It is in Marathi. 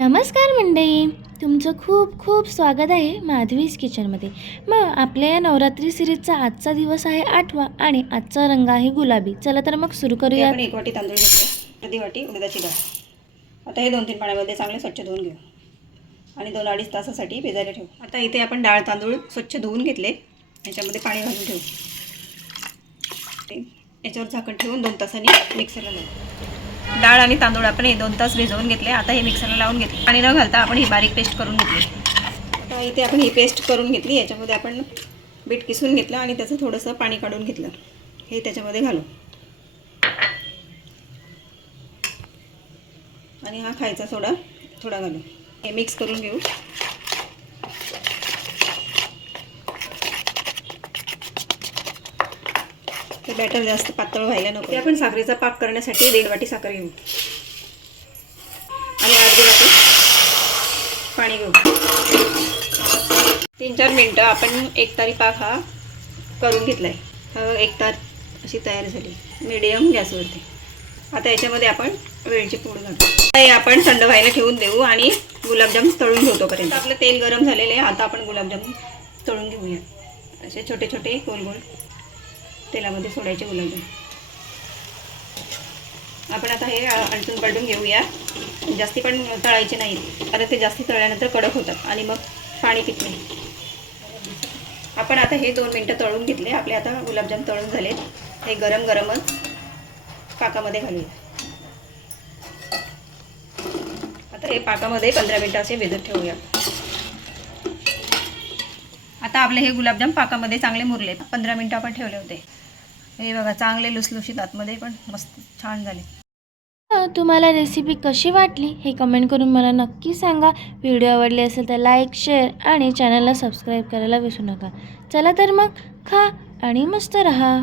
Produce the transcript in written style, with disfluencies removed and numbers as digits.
नमस्कार मंडळी, तुमचं खूप खूप स्वागत आहे माधवीज किचनमध्ये. मग आपल्या या नवरात्री सिरीजचा आजचा दिवस आहे 8वा आणि आजचा रंग आहे गुलाबी. चला तर मग सुरू करूया. आपण 1 वाटी तांदूळ घेतले, अर्धी वाटी उडदाची डाळ. आता हे 2-3 पाण्यामध्ये चांगले स्वच्छ धुवून घेऊ आणि 2-2.5 तासासाठी भिजायला ठेवू. आता इथे आपण डाळ तांदूळ स्वच्छ धुवून घेतले, याच्यामध्ये पाणी घालून ठेवू. याच्यावर झाकण ठेवून 2 तासांनी मिक्सरला लावू. डाळ आणि तांदूळ आपण हे 2 तास भिजवून घेतले. आता हे मिक्सरला लावून घेतले. पाणी न घालता आपण ही बारीक पेस्ट करून घेतली. आता इथे आपण ही पेस्ट करून घेतली. याच्यामध्ये आपण बीट किसून घेतलं आणि त्याचं थोडंसं पाणी काढून घेतलं. हे त्याच्यामध्ये घालू आणि हा खायचा सोडा थोडा घालू. हे मिक्स करून घेऊ. हे बॅटर जास्त पातळ व्हायला नको. आपण साखरेचा पाक करण्यासाठी 1.5 वाटी साखर घेऊ आणि अर्धी वाटी पाणी घेऊ. 3-4 मिनटं आपण एक तारी पाक हा करून घेतला आहे. एक तार अशी तयार झाली मीडियम गॅसवरती. आता याच्यामध्ये आपण वेलची पूड घालू. हे आपण थंड व्हायला ठेवून देऊ आणि गुलाबजाम तळून घेऊ. तोपर्यंत आपलं तेल गरम झालेलं आहे. आता आपण गुलाबजाम तळून घेऊया. असे छोटे छोटे गोल गोल तेलामध्ये सोडायचे गुलाबजाम. आपण आता हे आलटून पलटून घेऊया. जास्ती पण तळायचे नाही, कारण ते जास्ती तळल्यानंतर कडक होतात आणि मग पाणी पित नाही. आपण आता हे 2 मिनटं तळून घेतले. आपले आता गुलाबजाम तळून झाले. हे गरम गरमच पाकामध्ये घालूया. आता हे पाकामध्ये 15 मिनटं असे भिजत ठेवूया. आता आपले हे गुलाबजाम पाकामध्ये चांगले मुरले. 15 मिनटं आपण ठेवले होते. हे बघा चांगले लुसलुशीत आतमध्ये पण मस्त छान झाले. तुम्हाला रेसिपी कशी वाटली हे कमेंट करून मला नक्की सांगा. व्हिडिओ आवडली असेल तर लाईक, शेअर आणि चॅनलला सबस्क्राईब करायला विसरू नका. चला तर मग खा आणि मस्त रहा.